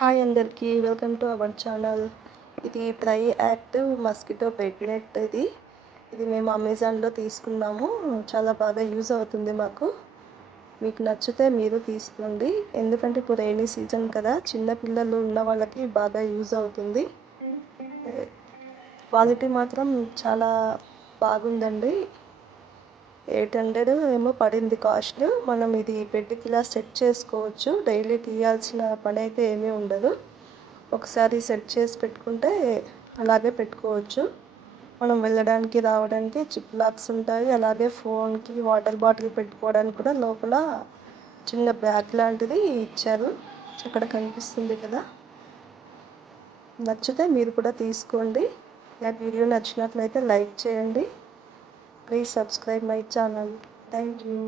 Hi అందరికీ welcome to our channel. ఇది try active mosquito bed net. ఇది మేము అమెజాన్లో తీసుకున్నాము. చాలా బాగా యూజ్ అవుతుంది మాకు. మీకు నచ్చితే మీరు తీసుకోండి, ఎందుకంటే ఇప్పుడు రైనీ సీజన్ కదా, చిన్న పిల్లలు ఉన్న వాళ్ళకి బాగా యూజ్ అవుతుంది. క్వాలిటీ మాత్రం చాలా బాగుందండి. 800 ఏమో పడింది కాస్ట్. మనం ఇది బెడ్కి ఇలా సెట్ చేసుకోవచ్చు. డైలీ తీయాల్సిన పని అయితే ఏమీ ఉండదు. ఒకసారి సెట్ చేసి పెట్టుకుంటే అలాగే పెట్టుకోవచ్చు. మనం వెళ్ళడానికి రావడానికి జిప్ లాక్స్ ఉంటాయి. అలాగే ఫోన్కి వాటర్ బాటిల్ పెట్టుకోవడానికి కూడా లోపల చిన్న బ్యాగ్ లాంటిది ఇచ్చారు. అక్కడ కనిపిస్తుంది కదా. నచ్చితే మీరు కూడా తీసుకోండి. నా వీడియో నచ్చినట్లయితే లైక్ చేయండి. Please subscribe my channel. Thank you.